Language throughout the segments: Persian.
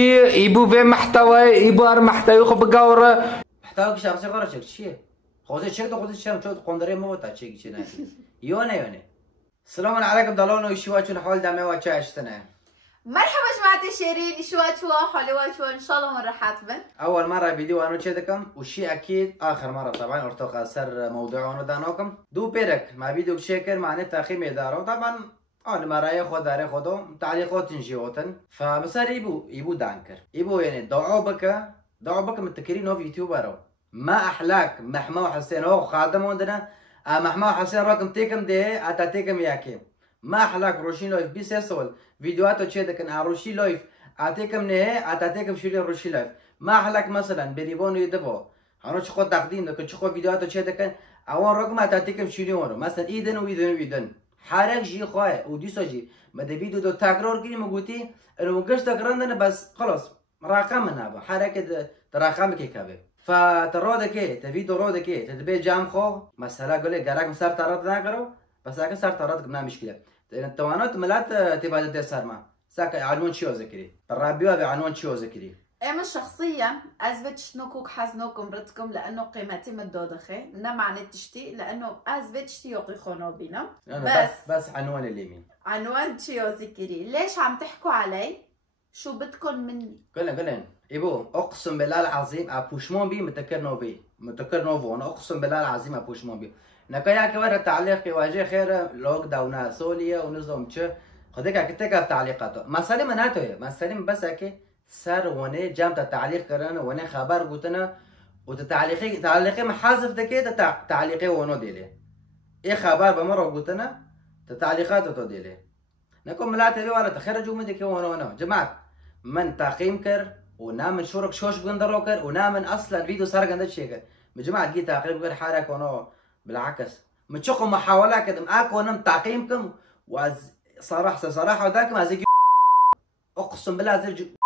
يبو في محتوى يبار محتوى خب بقورة محتوى شخصي قرا شيء شيء خوزي شيء ده خوزي شيء شو قندري ما هو تاشي شيء ناس يونه السلام عليكم دلون وشواتون حول دمي واتشاش سنة مرحبا جماعة الشيرين شو حلوة شو ان شاء الله مرة حاتبا اول مرة فيديو انا شدكم وشي اكيد اخر مرة طبعا ارتقى سر موضوع انا دانوكم دو بيرك مع فيديو بشكل مع تاخيم اداره طبعا انا مرايا خود داري خودم تعليقات نجيوتن فمسار يبو دانكر يبو يعني دعوبك متكرين هو في يوتيوبر ما احلاك محمود حسين هو خادم عندنا محمود حسين رقم تيكم ده اتاتيكم ياكي ما احلاك روشين لايف بيسول فيديوهات تشيدكن اروشي لايف اتيكم نه اتاتيكم شيلين روشي لايف ما احلاك مثلا بريبون يدفو انا شخو تقديم دك شخو فيديوهات تشيدكن اول رقم اتاتيكم شيلين مثلا ايدن ويدن حرك جي خواه وديسو جي مده فيديو دو تكرار كريم وقوتي انه مقش تكرار بس خلاص رقم منابا حركة تراقم كي كابي فترودك تفيدو رودك تدبي جام خو مسألة قولي قراك مسار تارات ناقرو بس هكا صار تارات قمنا مشكلة التوانات ملات تبادل دي سارما ساكا عنوان شو ذكري الرابيوها بعنوان شو ذكري انا شخصيا اثبت شنوكوك حزنوكم رتكم لانه قيمتي متدودخه نما عن تشتي لانه اثبت شتي يوقي خونو بينا بس عنوان اليمين عنوان شو ذكري ليش عم تحكوا علي شو بدكم مني قلن ايبو اقسم بالله العظيم ابوشمون بي متكر نوفو انا اقسم بالله العظيم ابوشمون بي نكايا كبر تعليق واجه خير لوك داونا سوليا ونظام تش خدك كتك تعليقاته مساله مناته مساله بس هيك سر ونه جام تعليق کرن ونه خبر گوتنا تعليقي محذف دكه تعليقي ونو ديله اي خبر بمره گوتنا تعليقاته تو ديله نكون ملات بي ولا تخرجوا من دكه ونو جماعه من تقييم كر ونامن شورك شوش بندرو كر ونامن اصلا فيديو صار قندش شيء جماعه جي تقييم غير حرك ونو بالعكس متشقوا محاولة كده معاكم وانا تعقيمكم صراحة ذاكم هذيك اقسم بالله زي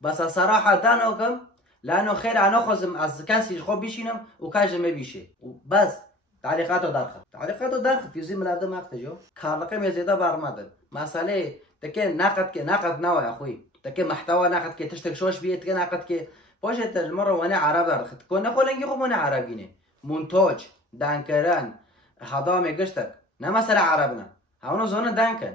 بس صراحة دانوكم لانه خير انا اخذ از كانسي خو بيشينم وكاج ما بيشي بس تعليقاته داخل في زي من هذا ما اختجو كارلقم يزيد بارمادن مساله تكين ناقد نوع يا اخوي تكين محتوى ناقد كي تشتك شوش بيه تكين ناقد كي باشه المره وانا عرب دارخت كنا خلنجي خو وانا عربينه مونتاج دانكران هضامي قشتك نمثل عربنا هونو زون دانكن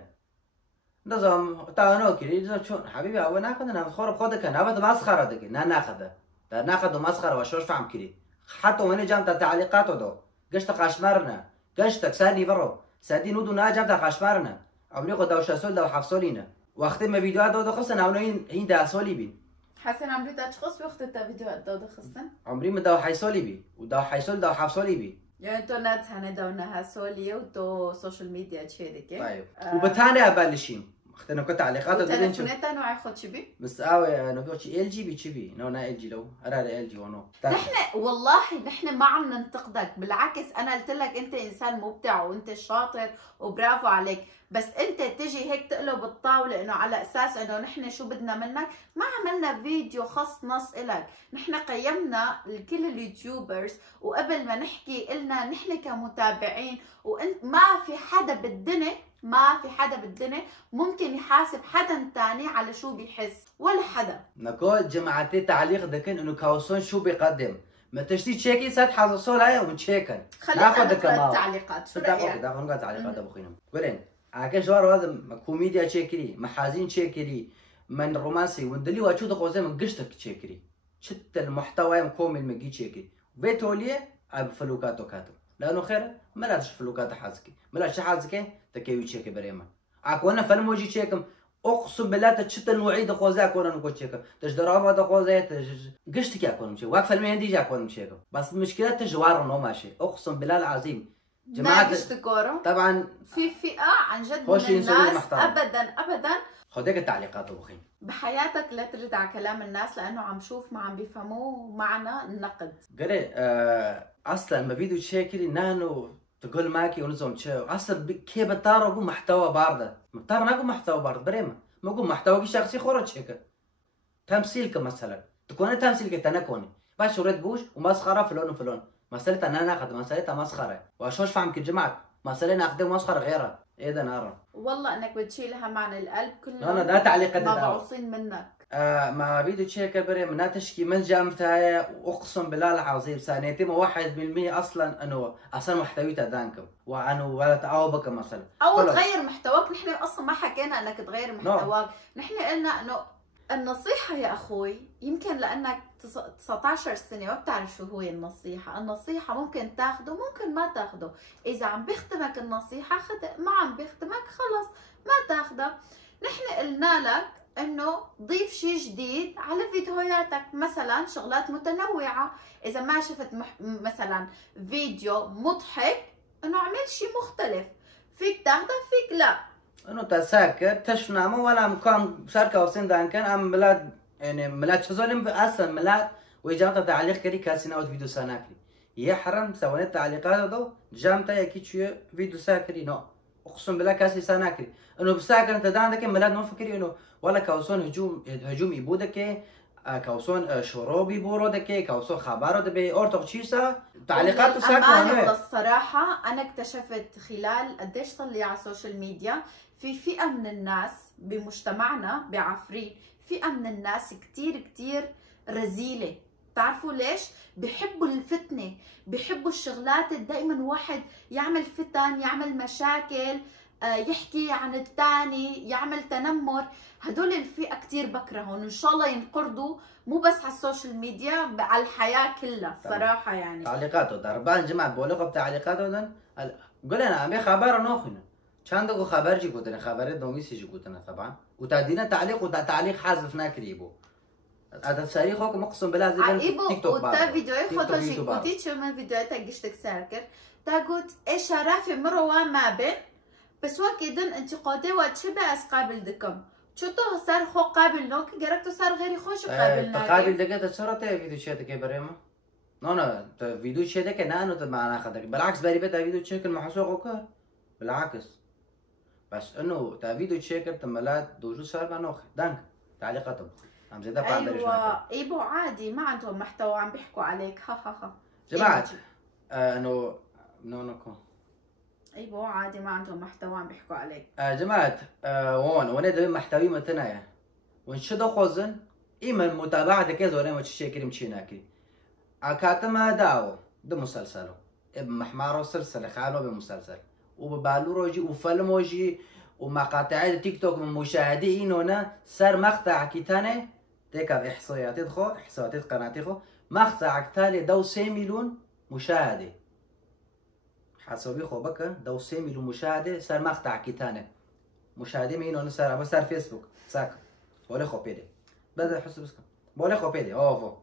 نظام تانو كري شون حبيبي هو ناخذ انا خرب خودك انا بده مسخره دك ناخذ ناخذ مسخره وشوش فهم كري حتى وين جامت تعليقاته دو قشتك قشمرنا قشتك سادي برو سادي نودو ناجمت قشمرنا عمري دو شاسول دو حفصولينا وقت ما فيديوهات دو خصنا هونين هين دا سولي بين حسن عمري تشخص وقت الفيديوهات دو خصن عمري ما دو حيسولي بي ودو حيسول دو حفصولي بي يعني تو نت هندونها سولية وتو سوشيال ميديا تشيدك طيب وبتاني ابلشين اختنا كنت تعليقات ودين شو تلفونات نوع خد شبي بس انا قلت ال جي بي تشبي نو ال جي لو ارى ال جي ونو نحن والله نحن ما عم ننتقدك بالعكس انا قلت لك انت انسان مبدع وانت شاطر وبرافو عليك بس انت تجي هيك تقلب الطاوله انه على اساس انه نحن شو بدنا منك ما عملنا فيديو خاص نص الك نحن قيمنا كل اليوتيوبرز وقبل ما نحكي قلنا نحن كمتابعين وانت ما في حدا بالدنيا ممكن يحاسب حدا تاني على شو بيحس ولا حدا نقول جماعتي تعليق دكن انه كاوسون شو بيقدم ما تشتي تشيكي سات حظ صولا ونشيكن ناخذ التعليقات شو رايك داخل نقول تعليقات ابو خينا قولين عكس جوار هذا كوميديا تشيكري محازين تشيكري من رومانسي وندلي واشو دخو زي من قشتك تشيكري شت المحتوى كومل مجي تشيكري بيتوليه اب فلوكاتو كاتو لانه خير ملاش فلوكات حازكي ملاش حازكي تكيو تشيكي بريما اكونا فيلم وجي تشيكم اقسم بالله تشت الوعيد خوزا كونا نقول تشيكم تجدراما دخوزا قشتك اكون مشي واقف فيلم عندي جا كون مشيكم بس مشكله تجوار نو ماشي اقسم بالله العظيم جماعة طبعا في فئة عن جد من الناس ابدا خديك التعليقات ابو خيم بحياتك لا ترد على كلام الناس لانه عم شوف ما عم بيفهموا معنى النقد قري اصلا ما فيديو تشيكري نانو تقول ماكي ونزوم تشاو اصلا كيف بتارو اقول محتوى بارده مختار ما اقول محتوى بارد بريمه ما اقول محتوى شخصي خرج هيك تمثيلك مثلا تكون تمثيلك تنكوني باش ورد بوش ومسخره فلون مسألة انا ناخذ مسألتها مسخره واشوش فهمك الجماعه مسألة ناخذ مسخره غيرها ايه ده نارا والله انك بتشيلها معنى القلب كله انا ده تعليق مبعوصين منك ما فيديو تشيك بري من تشكي من جامتها واقسم بالله العظيم ثانيتين 1% اصلا انه اصلا محتويتها دانكم وانه ولا تعاوبك مثلا او تغير محتواك. نحن اصلا ما حكينا انك تغير محتواك، نحن قلنا انه النصيحة يا اخوي يمكن لانك 19 سنة ما بتعرف شو هو النصيحة. النصيحة ممكن تاخده ممكن ما تاخده، اذا عم بيخدمك النصيحة خد، ما عم بيخدمك خلص ما تاخده. نحن قلنا لك انه ضيف شيء جديد على فيديوهاتك، مثلا شغلات متنوعة. اذا ما شفت مثلا فيديو مضحك انه اعمل شيء مختلف، فيك تاخده فيك لا. انه تساكر تشنامه ولا مكان شاركه وسين دان كان ام بلاد يعني ملات شزولم اصلا ملات ويجاتا تعليق كري كاسينا او فيديو ساناكري يحرم سويت تعليقات دو جامتا يكي شو فيديو ساكري نو اقسم بالله كاسي ساناكري انه بساكر انت دان دك ملات ما فكري انه ولا كوسون هجوم يبودك كوسون شروبي بورو دك كوسون خبارو دبي اورتو تشيسا تعليقات ساكر. الصراحه انا اكتشفت خلال قديش صار لي على السوشيال ميديا في فئه من الناس بمجتمعنا بعفرين، فئه من الناس كتير رزيله. بتعرفوا ليش؟ بحبوا الفتنه، بحبوا الشغلات دائما واحد يعمل فتن، يعمل مشاكل، يحكي عن الثاني، يعمل تنمر. هدول الفئه كثير بكرههم، ان شاء الله ينقرضوا مو بس على السوشيال ميديا، على الحياه كلها صراحه. يعني تعليقاته دربان جماعه بقولوا بتعليقاته دن قول انا عم خبر ناخذ چندگو خبر جي گوتن خبر دوميسي جي گوتن طبعا وتادينا تعليق تعليق حذف ناكريبو هذا تاريخ هو مقسم بالله زي تيك توك وتا فيديوهات خطر جي قلتي شو من فيديوهات قشتك ساركر تا قلت ايش رافي مروان ما بين بس وكيدن انتقادي واتشبه اسقابل دكم شو تو صار خو قابل نوك جربتو صار غيري خوش قابل نوك قابل دقه تشرت فيديو شاتك بريما نو فيديو شاتك نانو تبع اخذك بالعكس بري بتا فيديو تشيك المحسوق وكر بالعكس بس انه تا فيديو تشيك تملات دوجو صار بنوخ دانك تعليقاتهم عم زيدا بعد ايوه ايبو عادي ما عندهم محتوى عم بيحكوا عليك ها جماعه انه نوكو ايبو عادي ما عندهم محتوى عم بيحكوا عليك جماعه وانا ده محتوي متنايا ونشدو خوزن ايمن متابعه كذا ولا ما تشي كريم تشيناكي اكاتما داو ده مسلسله ابن محمار سلسله خالو بمسلسل وبالوروجي وفيلموجي ومقاطع تيك توك من مشاهدين هنا صار مقطع كيتاني تيكا احصائيات خو احصائيات قناتي خو مقطع كتالي دو 3 مليون مشاهده حسابي خو بكر دو 3 مليون مشاهده صار مقطع كيتاني مشاهدين مين هنا صار فيسبوك ساك ولا خو بيدي بدل حسب اسكم ولا خو بيدي اوفو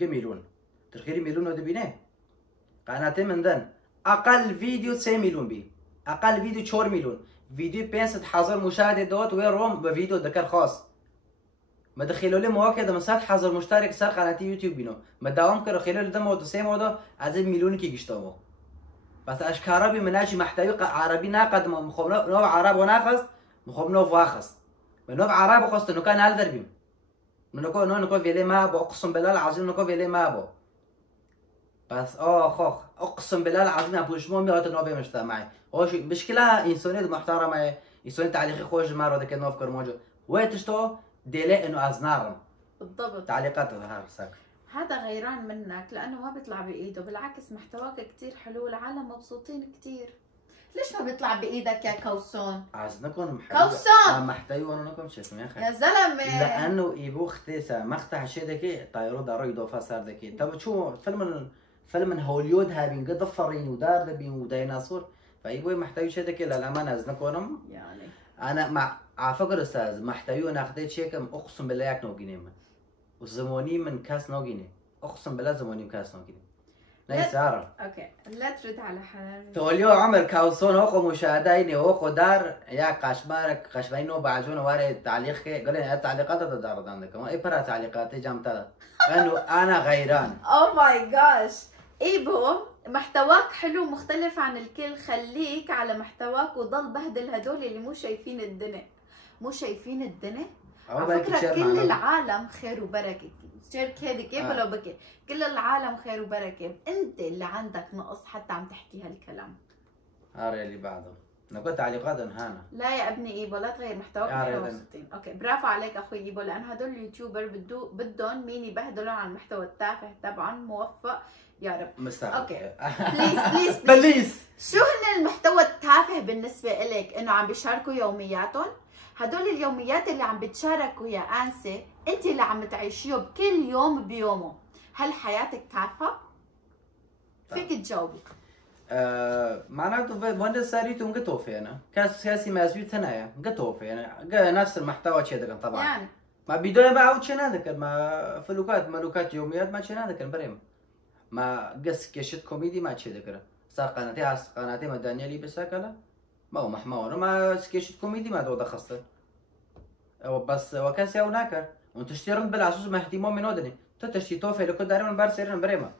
مليون تخيلي مليون ودبينه قناتي من ذن اقل فيديو 3 مليون بي اقل فيديو 4 مليون فيديو 50000 مشاهده دوت ويروم بفيديو ذكر خاص ما دخلوا لي مواقع ده مسات حظر مشترك صار قناتي يوتيوب بينو ما داوم كرو خلال ده مود سه مود از مليون كي گشتو بس اشكارا بي مناجي محتوى عربي ناقد مخونا نو عرب وناخص مخونا واخص منو عرب خصت انه كان هل دربي نكو فيلي ما اقسم بالله العظيم نكو فيلي ما بو بس خوخ اقسم بالله العظيم ابوش مو ميغت نوفي مجتمعي واش مشكله انسانيه محترمه انسان تعليقي خوش مره دك نوفكر موجود ويتشتو ديلي انه ازنارم بالضبط تعليقات هذا ساك هذا غيران منك لانه ما بيطلع بايده، بالعكس محتواك كثير حلو والعالم مبسوطين كثير. ليش ما بيطلع بايدك يا كوسون؟ عايزنكم كوسون محتوى وانا لكم شايفين يا اخي يا زلمه لانه يبو اختيسا مقطع شي دكي طيرو دارو يدوفا صار دكي طب شو فيلم هوليود هابين قد ضفرين ودار دبين وديناصور فيبوي محتوى شي دكي للامانه ازنكم يعني انا مع على فكره استاذ محتوى انا اخذت شيكم اقسم بالله ياك نوغيني من والزموني من كاس نوغيني اقسم بالله زموني من كاس نوغيني لا ساره اوكي لا ترد على حلال توليو عمر كاوسون هوكو مشاهديني هوكو دار يا قشمارك قشبينو بعجون واري تعليق قال لي التعليقات دار عندكم اي برا تعليقاتي جامتا انه انا غيران او ماي جاش ايبو محتواك حلو مختلف عن الكل، خليك على محتواك وضل بهدل هدول اللي مو شايفين الدنيا على فكرة كل العالم خير وبركة. شارك هذه كيف لو بكي كل العالم خير وبركة، انت اللي عندك نقص حتى عم تحكي هالكلام. هاري اللي بعده نقول تعليقات انهانا. لا يا ابني ايبو لا تغير محتواك. 61. اوكي برافو عليك اخوي ايبو، لان هدول اليوتيوبر بدهم مين يبهدلون على المحتوى التافه تبعا. موفق يا رب. مستعد. اوكي بليز بليز. شو هن المحتوى التافه بالنسبه إلك؟ انه عم بيشاركوا يومياتهم؟ هدول اليوميات اللي عم بتشاركوا يا انسه انت اللي عم تعيشيه بكل يوم بيومه، هل حياتك تافهه؟ فيك تجاوبي. معناته وين ساريتو مقطوفي انا كاسي مازويت هنايا مقطوفي انا نفس المحتوى كذا طبعا يعني ما بدون بعود شنو ذكر ما فلوكات ملوكات يوميات ما شنو ذكر بريم ما قص كشت كوميدي ما شي ذكر صار قناتي ما دانيالي بس هكذا ما هو محمود ما سكيشت كوميدي ما دو خاصه بس وكاسي هناك وانت تشتري بالاساس ما اهتمام من ودني تشتري توفي لكو داري من بار سيرن بريمه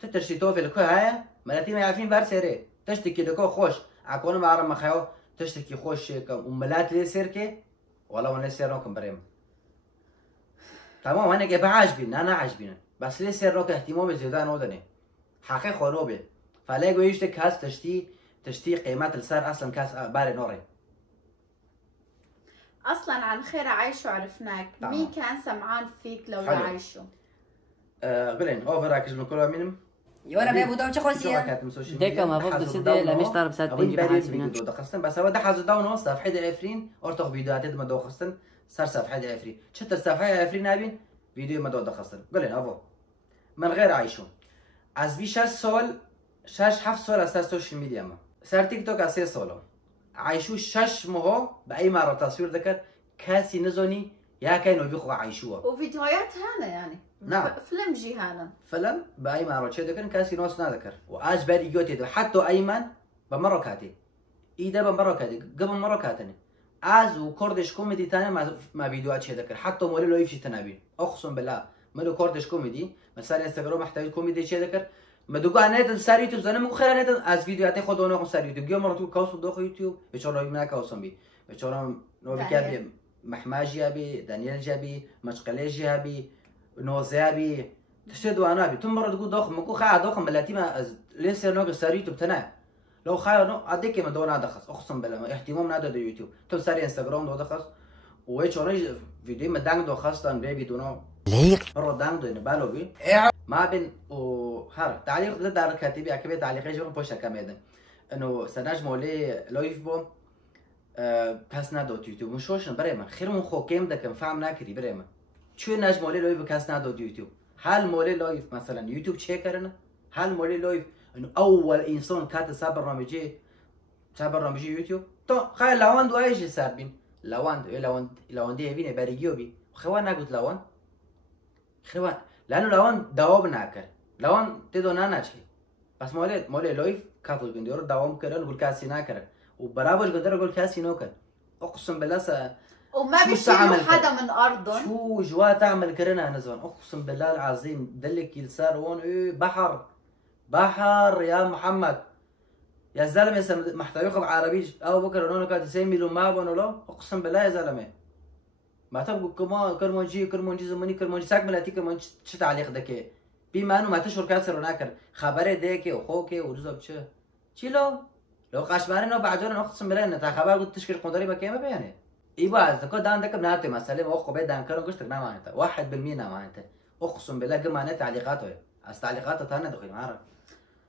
تشتري توفي لكو هاي ملاتي ما يعرفين بار سيري تشتكي لكو خوش عكون ما عرف مخيو تشتكي خوش وملات لي سيركي والله وانا سيرنكم بريمه تمام انا جايب عاجبين انا عاجبين بس ليه سيرنك اهتمام زيادة ودني حقيقي خروبي فلاقوا يشتك كاس تشتي قيمات السعر اصلا كاس باري نوري اصلا عن خير عايشو عرفناك. مين كان سمعان فيك لو عايشو؟ قلين اوفر اكج من كل منهم يورا بيبو دو تشخوسيا ديكا ما فوق سيدي لا مش طالب سات تيجي بحاسبين دو دخستن بس هو ده حاجه داون صفحه عفرين ارتق فيديوهات ما دو خستن صار صفحه عفرين شتر صفحه عفرين نابين فيديو ما دو دخستن قلين افو من غير عايشو از بي 6 سال 6 7 سال اساس السوشيال ميديا ما صار تيك توك اساس سالو عايشو 6 مهو باي مره تصوير ذكر كاسي نزوني يا كانوا بيخو عايشوها وفيديوهات هنا يعني نعم فيلم جي هذا فيلم باي مره شي ذكر كاسي نوس نذكر واج باري جوتي حتى ايمن بمره كاتي ايده بمره كاتي قبل مره كاتني از وكوردش كوميدي ثاني ما فيديوهات شي ذكر حتى مولي لو يفشي تنابين اقسم بالله ملو كوردش كوميدي مثلا انستغرام محتوى كوميدي شي ذكر ما دوغا نت سار يوتيوب زنه مو خير نت از فيديوهات خودونه سار يوتيوب يوم مرتو كاوس دو يوتيوب بچورا هناك اوسم بي بچورا نو بكابي محماجي ابي دانيال جابي مشقلي جابي نوزابي تشدوا انا بي تم مره تقول دوخ مكو خا دوخ ملاتي ما لسه نو سار يوتيوب تنا لو خا نو اديك ما دونا دخص اقسم بالله اهتمام نادو دو يوتيوب تو سار انستغرام دو دخص وچورا فيديو ما دانغ دو خاصتن بيبي دونو ليق مره دانغ دو بالو بي ما بين وهر تعليق ضد دار كاتبي اكيد تعليق يجون بوشا كمان انه سناج مولي لايف بوم كاسنا دوت يوتيوب مشوش بريما خير من خو كيم ده كان فاهم ناكري بريما شو ناج مولي لايف كاسنا دوت يوتيوب هل مولي لايف مثلا يوتيوب شيكرنا هل مولي لايف انه اول انسان كاتب صار برنامج يوتيوب تو خير لوان دو ايش سابين لوان دي بيني بريجيوبي خوان قلت لوان خوان لانه لوان دوام ناكر لوان تدو ناناچي بس مولي لايف كافل گندور دوام كرن گل كاسي ناكر وبرابر قدر اقول كاسي نوكر اقسم بالله وما بيشيلوا حدا من ارضهم شو جوا تعمل كرنا نزون اقسم بالله العظيم دلك يلسار هون بحر يا محمد يا زلمه محتوى ياخذ عربي ابو بكر هون كانت تسمي له ما بنو له اقسم بالله يا زلمه ما تبقى كمان كرمونجي زماني كرمونجي ساق ملاتي كرمونجي شو تعليق دكي بما انه ما تشعر كاسر وناكر خبره ديكي وخوكي ورزق شو لو قاشمارين او بعجون اقسم بالله انت خبر قلت تشكيل قدري بكيمه بيانه ايوه از كو دان دك بناتي مساله او قبه دان كرو قشتك ما معناته 1% ما معناته اقسم بالله قمانه تعليقاته تعليقاته ثانيه دخل ما اعرف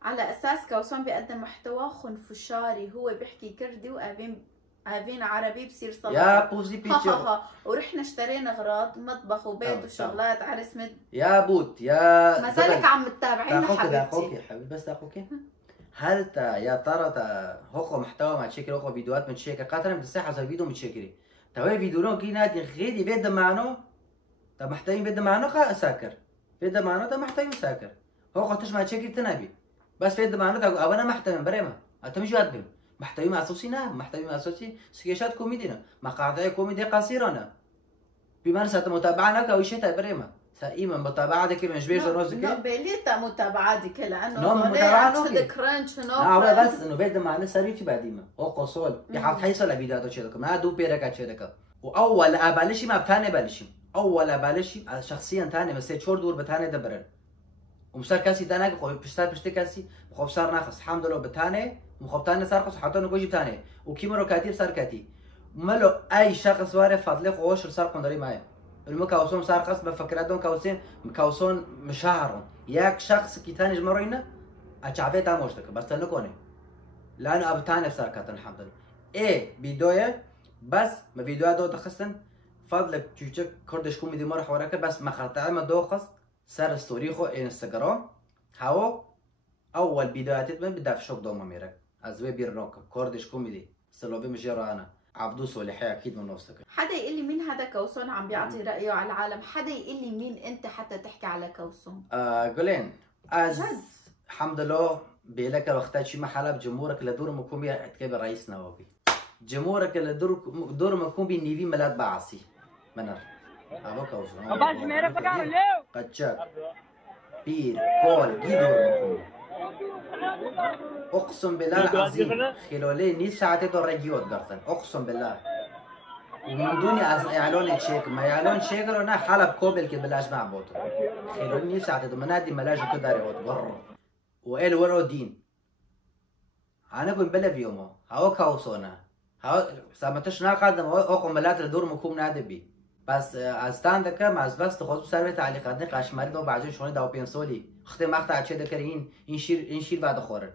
على اساس كوسون بيقدم محتوى خنفشاري هو بيحكي كردي وافين عربي بصير صلاة يا بوزي بيتشو ورحنا اشترينا اغراض مطبخ وبيت وشغلات عرس يا بوت يا ما زالك عم تتابعينا حبيبتي اخوكي حبيبي بس اخوكي هل يا ترى هو محتوى ما تشكر هو فيديوهات من تشكر قاتل من الساحه زي فيديو متشكري توي فيديو لون كي نادي غيدي بيد معنو طب محتوى بيد معنو ساكر بيد معنو ده محتوى ساكر هو قطش ما تشكر تنابي بس بيد معنو ده انا محتوى بريمه انت مش قادر محتوى ما اساسينا محتوى ما اساسي سكيشات كوميدينا مقاطع كوميدي قصيره بمارسة متابعة او شيء بريمه سائما متابعتك مش بيجي راسك بيليتا متابعتك لانه نعم متابعة كرنش نعم بس انه بيد معنا سريتي بعديما او قصول يحط حيصل فيديوهات شيء ما دو بيرك شيء واول ابلشي ما بتاني بلشي اول ابلشي شخصيا ثاني بس شور دور بتاني دبرن ومصار كاسي دانك خو بشتي كاسي خو صار ناقص الحمد لله بتاني مخبطانه صار قص حطانه كوجي ثاني وكيمرو كاتيب صار كاتي ملو اي شخص وارد فضلك ووش صار قندري معي المكاوسون صار قص بفكراتهم كاوسين مكاوسون مشاعرهم ياك شخص كي ثاني جمرينا اتشعبيت اموشتك بس تنكوني لانه ابتاني صار كاتن الحمد لله ايه فيديويا بس ما فيديوها دو تخصن فضلك تشوف كردش كوميدي مرح وراك بس ما خاطر ما دوخص صار ستوريخو انستغرام هاو اول فيديوهات من بدا في شوك دوما ميرك ازوي بيرنوك كردش كوميدي سلوبي مجرى انا عبدو صالحي اكيد من نفسك حدا يقول لي مين هذا كوسون عم بيعطي رايه على العالم، حدا يقول لي مين انت حتى تحكي على كوسون. قولين از الحمد لله بيلك وقتها شي محل جمهورك لدور مكومي تكبر رئيس نوابي جمهورك لدور مكومي نيفي ملات بعصي منر ابو كوسون باش ميرا فقار قتشك بير كول جيدور مكومي اقسم بالله العظيم خلولي نيس ساعتين الراديو قرطن اقسم بالله ومن دون يعلون تشيك ما يعلون تشيك انا حلب كوبل كده بلاش مع بوتو خلولي نيس ساعتين منادي ملاجو كده ريوت ور وإل ورو دين انا كنت بلا بيومو هاو كاوسونا هاو سامتش ناقدم اقوم ملات الدور مكوم نادي بي بس استاندك ما بس تخص سر تعليقات نقاش مرد وبعدين شلون داو بينسولي اختي مقطع تشي ذكرين ينشير بعد خورن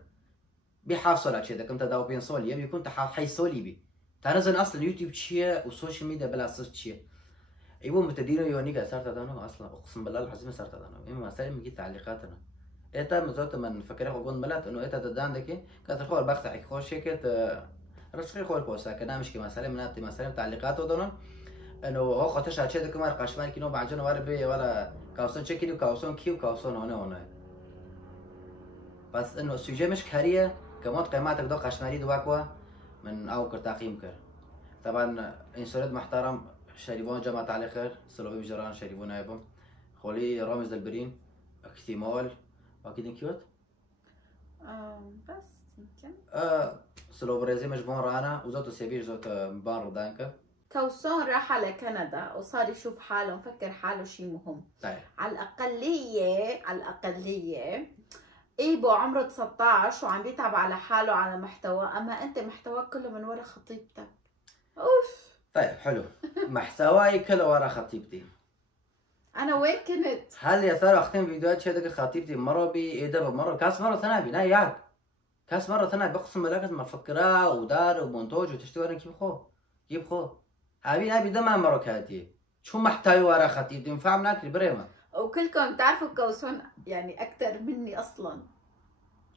بيحافظوا على تشي ذاك انت داو بينسولي يبي كنت حيسولي بي تنزل اصلا يوتيوب تشي والسوشيال ميديا بلا اساس تشي ايوه متدينو يونيكا صارت دانو اصلا اقسم بالله العظيم صارت دانو اما سالم جيت تعليقاتنا ايتا مزوت من فكره قون ملات انه ايتا داندك كانت الخور بقطع خوش هيك رشقي خور بوسا كنا مش كما سالم ناتي ما سالم تعليقاته دونن انه هو خاطرش هادشي داك مار قاشمان كينو بعجن وار بي ولا كاوسون تشكيلو كاوسون كيو كاوسون هنا بس انه السوجي مش كاريه كموت قيماتك دو قاشمالي دواكوا من او تقييم كر طبعا انسولد محترم شريفون جماعة على خير سلوبي بجران شريفون ايبم خولي رامز البرين اكتمال اكيد كيوت بس يمكن سلوبي ريزي مجبون رانا وزوتو سيفير زوت مبان ردانك كوسون راح على كندا وصار يشوف حاله مفكر حاله شيء مهم. طيب. على الأقلية إيبو عمره 19 وعم بيتعب على حاله على محتوى، أما أنت محتواك كله من ورا خطيبتك. أوف. طيب حلو. محتواي كله ورا خطيبتي. أنا وين كنت؟ هل يا ترى أختم فيديوهات شهدك خطيبتي مرة بإيدا مرة كاس مرة ثانية بنا ياك. كاس مرة ثانية بقسم بالله ما فكرة ودار ومونتاج وتشتغل كيف خو. هابي دم مركاتي شو محتوى ورا خطيبتي ينفع مناكل بريمة وكلكم تعرفوا كوسون يعني أكثر مني أصلا.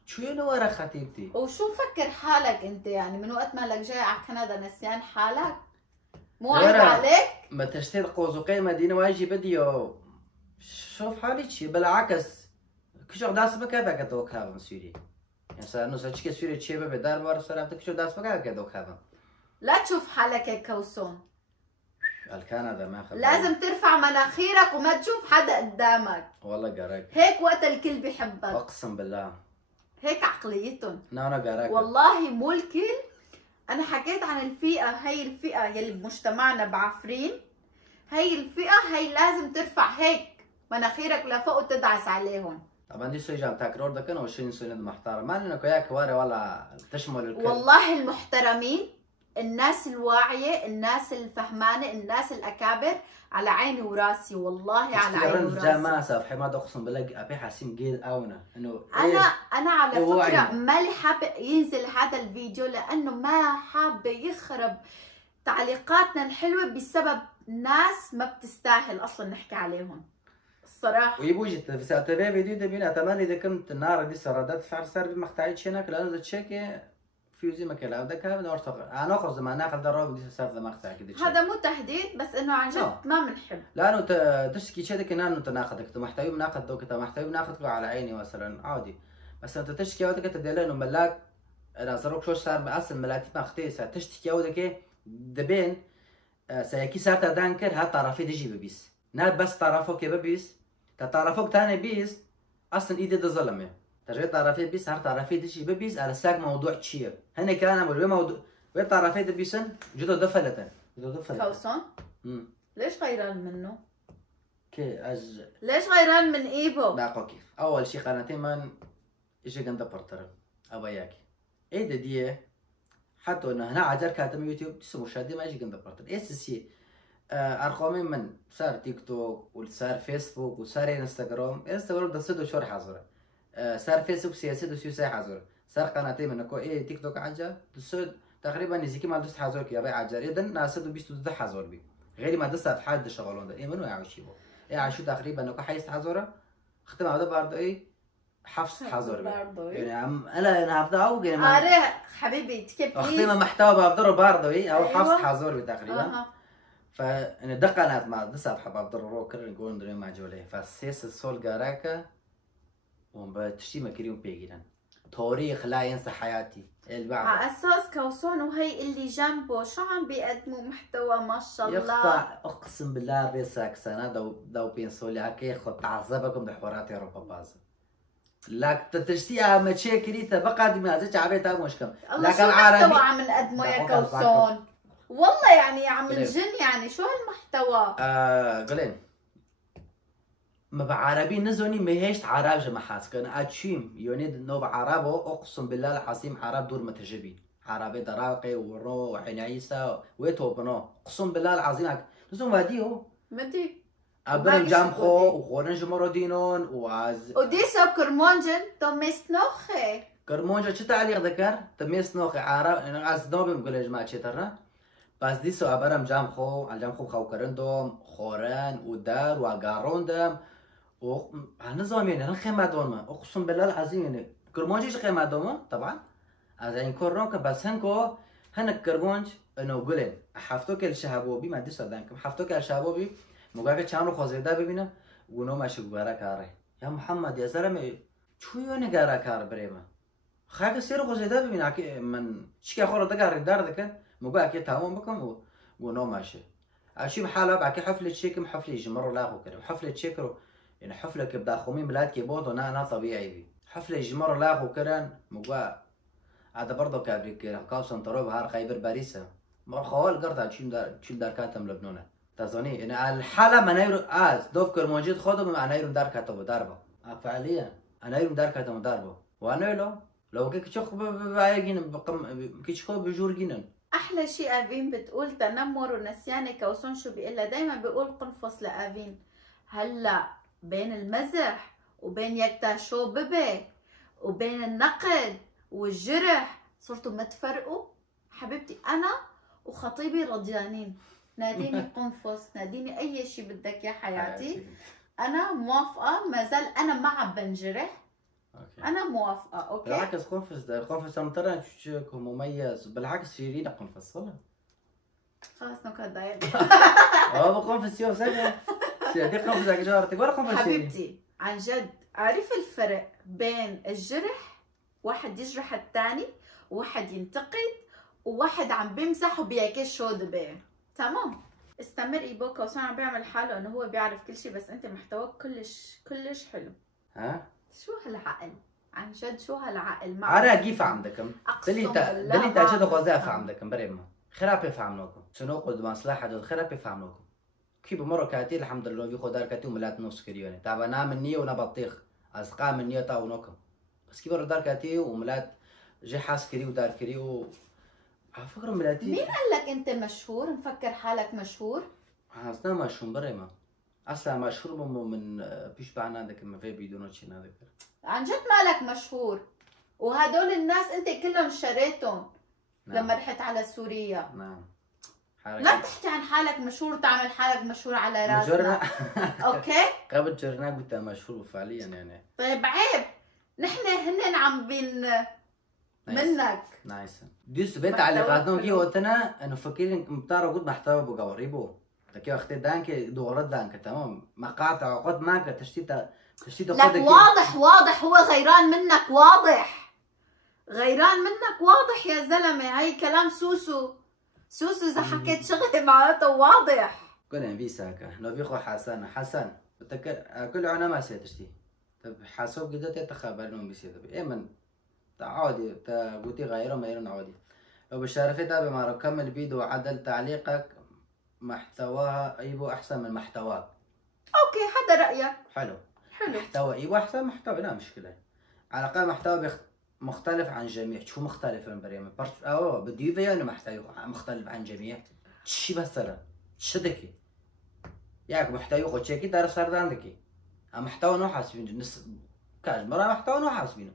شو يعني ورا خطيبتي؟ وشو مفكر حالك أنت يعني من وقت ما لك جاي على كندا نسيان حالك؟ مو عيب عليك؟ ما تشتري قوزقي مدينة واجي بديو شوف حالي شي بالعكس كشو داس بك هذا كدوك هذا سوري يعني صار نص هالشيء سوري تشي بدار ورا صار كشو داس بك كدوك هذا لا تشوف حالك هيك كوسون. الكندا ما خبر لازم ترفع مناخيرك وما تشوف حدا قدامك. والله قراك هيك وقت الكل بيحبك. اقسم بالله هيك عقليتهم. انا قراك والله مو الكل. انا حكيت عن الفئه، هي الفئه يلي بمجتمعنا بعفرين، هي الفئه هي لازم ترفع هيك مناخيرك لفوق وتدعس عليهم. طبعا دي سوي جام تاكرور ده كانوا 20 سنه محترم ما انك وياك واري ولا تشمل الكل. والله المحترمين، الناس الواعيه، الناس الفهمانه، الناس الاكابر على عيني وراسي، والله على عيني وراسي. جاماسه في حماد اقسم بالله ابي حاسين جيل اونا انه انا على فكره مالي حابه ينزل هذا الفيديو لانه ما حابه يخرب تعليقاتنا الحلوه بسبب ناس ما بتستاهل اصلا نحكي عليهم الصراحه. ويبوجي في ساعه فيديو ده بينا اتمنى اذا كنت النار دي سردات فعل صار بمقطعي شنك لانه تشيكي فيوزي ما كلا بدك هذا نور صغر انا اخذ زمان ناخذ دروب دي صار مقطع كده. هذا مو تهديد بس انه عن جد ما بنحب. لانه تشتكي شيء كنا انه تناقضك محتوى بناقض دوك محتوى بناقضك على عيني مثلا عادي بس انت تشتكي ودك تدل انه ملاك انا زروك شو صار اصلا ملاتي ما اختيسه تشتكي ودك دبين سيكي صارت دانكر ها طرفي تجي ببيس نال بس طرفك ببيس تطرفك ثاني بيس اصلا ايدي ده ظلمه ترجع طرفي بيس هر طرفي تجي ببيس على ساق موضوع تشير هنا كان اول موضوع وين طرفي بيسن جدو دفلتن كوسون ليش غيران منه؟ كي ليش غيران من ايبو؟ داقو كيف اول شي قناتين من اجي قند برتر اباياكي ايه ده دي حتى انه هنا عجر كاتم يوتيوب تسمو شادي ما يجي جنب برتر ايه سي ارقامي من صار تيك توك وصار فيسبوك وصار انستغرام ده صدق شور حاضر صار فيسبوك سياسي دو سياسي حاضر صار قناتي من كو ايه تيك توك عجر دسود تقريبا نزيكي ما دوست حاضر كي ابي عجر اذا ناس دو بيستو ده حاضر بي غيري ما دست في حد شغلون ده ايه منو يعيش يبو ايه عاشو تقريبا انه حيس حاضر ختم هذا برضه ايه حفظ حاضر يعني عم انا هفضل او حبيبي تكب اختم محتوى بقدر برضه ايه او حفظ حاضر تقريبا فإن دقنات ما دساب حباب ضرورو كرر نقول دري ما جولي فسيس السول جاراكا وبتشتي مكريم بيجينا تاريخ لا ينسى حياتي البعض على اساس كوسون وهي اللي جنبه شو عم بيقدموا محتوى ما شاء الله يقطع اقسم بالله ريساك سنه دو بينسولي هكي خد تعذبكم بحوارات يا رب باز لك تشتيها ما تشكري تبقى ما زيت عبيتها مشكم لكن عربي محتوى عم نقدمه يا كوسون والله يعني يا عم الجن يعني شو هالمحتوى؟ قلين ما بعربي نزوني مهيش عرب جماعات كان اتشيم يونيد نوب عربو اقسم بالله العظيم عرب دور مترجبي عربي دراقي ورو وحين عيسى ويتو بنو اقسم بالله العظيم نزون واديو مدي ابرن جامخو وخورن جمرودينون واز وديسو كرمونجن توميس نوخي كرمونجن شو تعليق ذكر تميس نوخي عرب انا از نوبي بقول يا جماعه ترى بس ديسو عبارة جام خو خو كرندم خوران ودار وقاروندم وهنظام يعني هالخيمة دوما اقسم بالله العظيم يعني كرمونجيش خيمة دوما طبعا از يعني كورونك بس هنكو هنك كرمونج انه قولين حفتوك الشهابوبي ما ديسو دانكم حفتوك الشهابوبي مقاك چانو خوزيدا ببينم ونو ماشي قارا كاري يا محمد يا زلمه شو يعني قارا كار بريما خاك سيرو خوزيدا ببينك من شكي خورو دقار دار دكن مقا كي تاوم بكم ونو ماشي اشي بحاله بعد حفله شيكم حفله جمرو لاغو كده حفله شيكرو يعني حفله كبدا خومين بلاد كيبوض انا طبيعي بي حفله جمرو لاغو كده مقا هذا برضه كابريك كاوسن تروب هار خيبر باريسا ما خوال قرطه تشيم دار كاتم لبنان تظني يعني الحاله منايرو دوفكر موجود خودم منايرو دار كاتم ضربه فعليا انا يرم دار كاتم ضربه وانا لو كيك تشوف بايجين بقم كيشكو بجورجينن احلى شيء افين بتقول تنمر ونسيانه كوسون شو بيقول لها دائما بيقول قنفص لافين هلا بين المزح وبين يكتا شو ببي وبين النقد والجرح صرتوا ما تفرقوا حبيبتي انا وخطيبي رضيانين ناديني قنفص ناديني اي شيء بدك يا حياتي انا موافقه ما زال انا مع بنجرح أوكي. انا موافقه اوكي بالعكس قنفص انا ترى مميز بالعكس شيرين قنفص والله خلاص نكت ضايق قنفص يو سنه دي قنفص على جارتك ولا قنفص حبيبتي عن جد عارف الفرق بين الجرح واحد يجرح الثاني وواحد ينتقد وواحد عم بيمزح وبيعكس شو دبي تمام استمر ايبوكا وصار عم بيعمل حاله انه هو بيعرف كل شيء بس انت محتواك كلش حلو ها شو هالعقل عن جد شو هالعقل معك عرا كيف عندكم دلي تاجد غزاف عندكم بريما خرابي فهمناكم شنو قد مصلحه دول خرابي فهمناكم كيف مره كاتي الحمد لله في خدار كاتي وملات نص كريوني تابع نام النيه ونبطيخ اصدقاء من نيه تاونوكم بس كيف دار كاتي وملات جي حاس كري ودار كري و على فكره ملاتي مين قال لك انت مشهور مفكر حالك مشهور حاسنا مشهور بريما اصلا مشهور من بيش بعنا عندك ما في بدون شيء هذاك عن جد مالك مشهور وهدول الناس انت كلهم شريتهم نعم. لما رحت على سوريا نعم لا تحكي عن حالك مشهور وتعمل حالك مشهور على راسنا اوكي قبل جرناك كنت مشهور فعليا يعني طيب عيب نحن هن عم بين منك نايس ديس بيت تعليقاتنا كي وقتنا انه فكرين بتعرفوا قد محتوى بقوريبو تكي اختي دانك دورت دانك تمام مقاطع قد ماك تشتيت لك واضح هو غيران منك واضح غيران منك واضح يا زلمه هي كلام سوسو اذا حكيت شغله معناته واضح كلنا في ساكا لو في خو حسن كل عنا ما سيتشتي طب حاسوب قدرت تخبرنهم بسيطه ايمن عادي قلتي غيره ما يرن عادي لو بشرفت ابي ما كمل فيديو وعدل تعليقك محتواها ايبو احسن من محتواك اوكي هذا رايك حلو محتوى ايبو احسن محتوى لا مشكله على الاقل مختلف عن جميع. شو مختلف من بريم؟ بدي فيا محتوى مختلف عن جميع. شي مثلا شدكي ياك محتوى خو تشيكي دار صار عندك محتوى نوع حاسبين نص كاج مرة محتوى نوع حاسبينه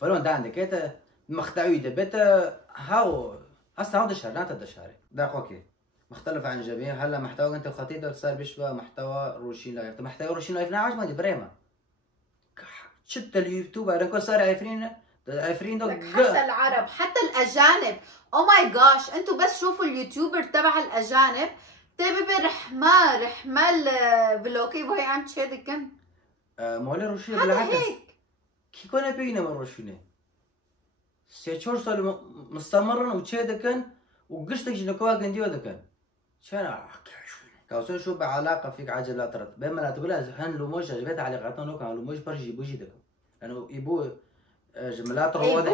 فلون ده عندك انت محتوى ده بيت هاو اصلا هذا شهر لا تدشاري ده اوكي مختلف عن جميع. هلا محتوى انت خطيته صار بيشبه محتوى روشين لايف. محتوى روشين لايف نعج ما دي بريمه شفت اليوتيوب انا صار عفرين ده حتى العرب حتى الاجانب. او ماي جاش انتوا بس شوفوا اليوتيوبر تبع الاجانب تبي رحمة بلوكي وهي عم تشهد كم مولا روشين هذا بالعكس هيك كي كنا بينا من روشين سيتشور صار مستمرا وتشهد وقشتك شنو كوا كنديو دكان شنو كاوسون شو بعلاقه فيك عجل لا ترد بما لا تقولها هن لوموش جبت علاقاتنا لو كان لوموش برجي بوجي دكان لانه يبو جملات رواد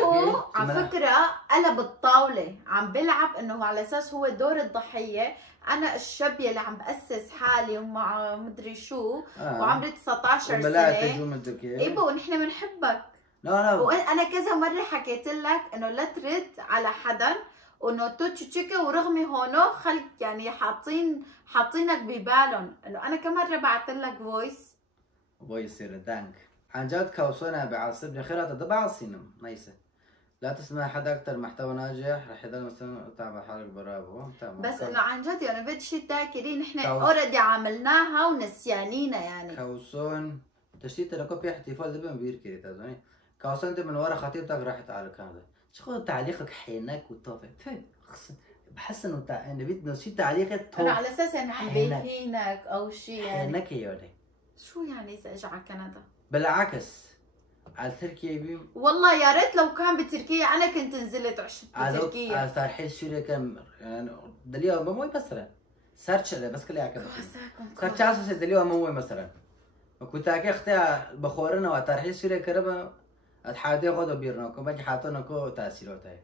على فكره قلب الطاوله عم بلعب انه على اساس هو دور الضحيه. انا الشاب اللي عم باسس حالي ومع مدري شو وعمري 19 سنه ايبو نحن بنحبك. لا وانا كذا مره حكيت لك انه لا ترد على حدا وانه توتشيكا ورغمي هونو خلق يعني حاطينك ببالهم انه انا كم مره بعثت لك فويس دانك عن جد كوسونا بعصبني خيرات ضبع السينما نيسه لا تسمع حدا اكثر محتوى ناجح رح يضل مثلا تابع حالك برافو بس انه عن جد يعني بدي شيء تاكلين نحن اوريدي عملناها ونسيانينا يعني كوسون تشتيت لكوبي احتفال دبن بيركي تازوني كوسون انت من ورا خطيبتك راحت على كندا شو تعليقك حينك وطافي بحس انه انه بدنا شيء تعليقك انا على اساس انه عم بيهينك او شيء يعني حينك يوني شو يعني اذا اجى على كندا؟ بالعكس على تركيا بي والله يا ريت لو كان بتركيا انا كنت نزلت عشت بتركيا على ترحيل سوريا كم يعني دليل ما مو مثلا سيرش بس كل هيك كنت اساس دليل ما مو مثلا كنت اكي اختي بخورنا وترحيل سوريا كربا اتحادي غدا بيرنا كم باجي حاطنا كو تاثيرات هاي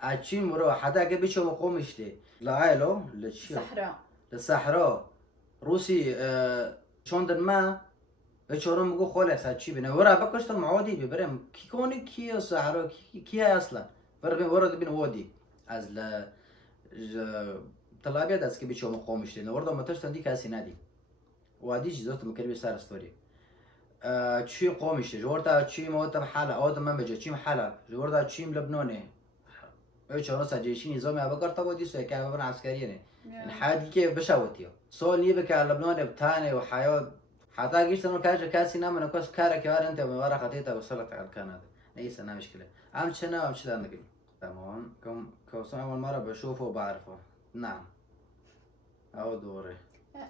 اتشين مرو حدا كبي شو مقومش لي لا صحراء للصحراء روسي شوندن ما بچورم مگو خلاص هرچی بینه ورا بکشتم معادی ببرم کی کنی کی صحرا کی اصلا ورد بین وادی از ل طلابی دست که بیچو مقامش لینه ورد متشتن دی کسی ندی وادی جزات مکربی سر استوری چی قومش جورتا چی موت حاله آدم من بجا چی حاله جورتا چی لبنانه بچورا سجیشی نظامی ابکر تا وادی سو که ببرن عسکریه نه این حادی که بشوتیو سال نیبه که لبنان بتانه و حیات حتى قلت انه كاسي نام انا كوس كارك يا انت من ورا خطيته وصلت على كندا ليس انا مشكله عملت شنو عملت عندك تمام كوسون اول مره بشوفه وبعرفه نعم او دوري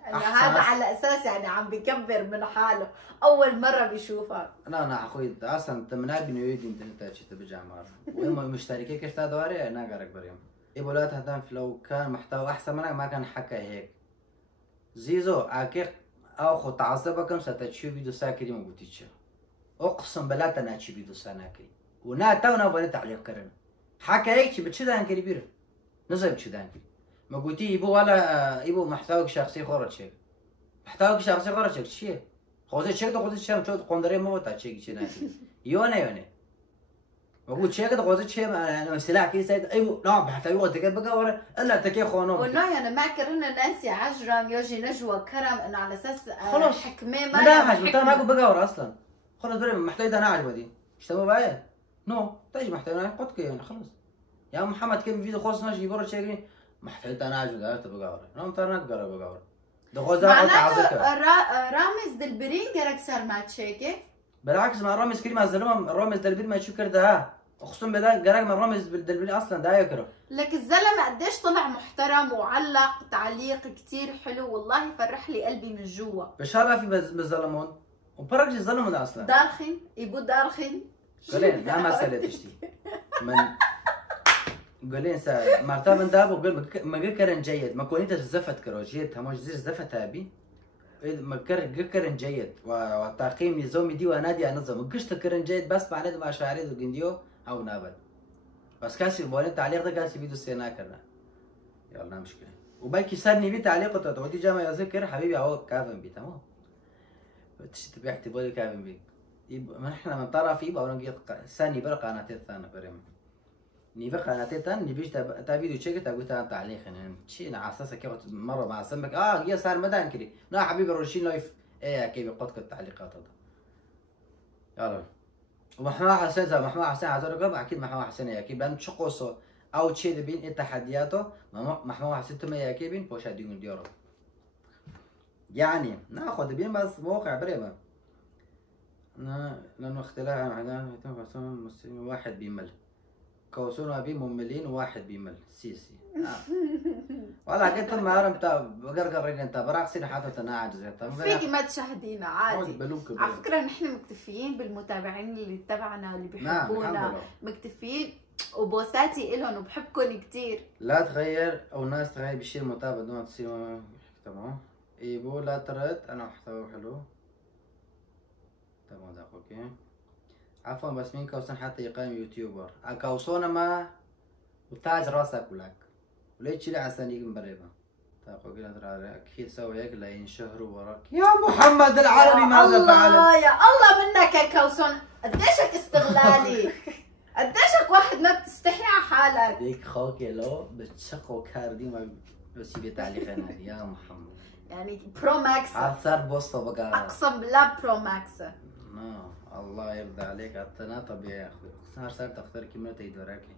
هذا على اساس يعني عم بكبر من حاله اول مره بيشوفك. لا اخوي اصلا انت من ابن يدي انت تشت بجامعه وهم مشتركين كيف تدوري انا قارك بريم يبولات هدان لو كان محتوى احسن منك ما كان حكى هيك زيزو عاكيق او خو تعصبكم ستشوف فيديو ساكري ما قلتيش اقسم بالله انا اشي فيديو ساناكري ونا تونا بني تعليق كرنا حكى هيك بتشدان كبير نزل بتشدان ما قلتي يبو ولا يبو محتواك شخصي خورت شيء محتواك شخصي خورت شيء شيء خوزه شيء ده خوزه شيء شو قندري ما وتا شيء شيء يونه ما قلت شيء ده خوزه شيء انا سلاح كي سيد ايوه نعم محتواك وقت بقى ورا الا تكي خونو والله انا ما كرهنا نانسي عجرم يجي نجوى كرم انه على اساس خلص حكمه ما لا حكمه ما بقى ورا اصلا خلص بري محتاج انا عجبه دي اشتبه معايا نو تاج محتاج انا قلت يعني خلص يا محمد كم فيديو خلص ماشي يبرر شيء محتاج انا عجبه ده تبقى ورا انا مترنت قرب بقى ورا ده غوزا معناته رامز دلبرين قرك صار ما تشيكي بالعكس مع رامز كريم الزلمه رامز دلبرين ما تشوف كردها اقسم بالله قرق من رامز دلبرين اصلا ده يكره لك الزلمه قديش طلع محترم وعلق تعليق كثير حلو والله فرح لي قلبي من جوا بشرفي بالظلمون وبرك الظلم ده اصلا دارخن يبو دارخن قولين لا ما سالتشتي من قولين سا مرتبط من دابو قول ما كرن جيد ما كونيت زفت كروجيت همش زير زفت ابي ما كرن جيد والتقييم نظامي دي ونادي انظم قشت كرن جيد بس بعد ما شعري وجنديو او نابل بس كاسي بولين تعليق ده كاسي فيديو سينا كرنا يلا مشكله وباقي سابني بيه تعليق تودي جامع يذكر حبيبي اهو كافن بي تمام تشتي بيحتي بولي كافن بي احنا من طرفي بقول لك ثاني بقى قناتي الثانيه بريم نيفا قناتي ثاني نبيش تا فيديو تشيك تا قلت انا تعليق يعني شيء انا على اساسك كيف مره مع سمك يا صار مدان كذي لا حبيبي روشين لايف ايه كيف قدك التعليقات هذا يلا ومحمد حسين هذول اكيد محمد حسين اكيد بان تشقوسو او تشي بين التحدياته محمد حسين تم اكيد بوش هديون ديورو يعني ناخذ بين بس موقع بريمه لانه اختلاف عن مسلمين واحد بيمل كوسونا بي مملين واحد بيمل سيسي والله قلت ما رمت بقرقر انت براقصين حتى تناعد زي فيك ما تشاهدينا عادي على فكره نحن مكتفيين بالمتابعين اللي تبعنا اللي بيحبونا مكتفيين وبوساتي إلهم وبحبكم كثير. لا تغير او ناس تغير بشيء متابع دون تصير تمام ايبو لا ترد انا محتوى حلو تمام ده اوكي عفوا بس مين كوسن حتى يقيم يوتيوبر كوسونا ما وتاج راسك ولك وليش تشيل عسان يجي مبربا تاخذ كده اكيد سوي هيك لا ينشهروا وراك يا محمد العربي ماذا فعل يا الله منك يا كوسون قديشك استغلالي قديشك واحد ما بتستحي على حالك هيك خوكي لو بتشقوا كاردي ما بس يبي تعليقنا يا محمد يعني برو ماكس صار بوسطه بقى اقسم بالله برو ماكس الله يرضى عليك عطنا طبيعي يا اخوي صار تختار كلمه تيدوراكي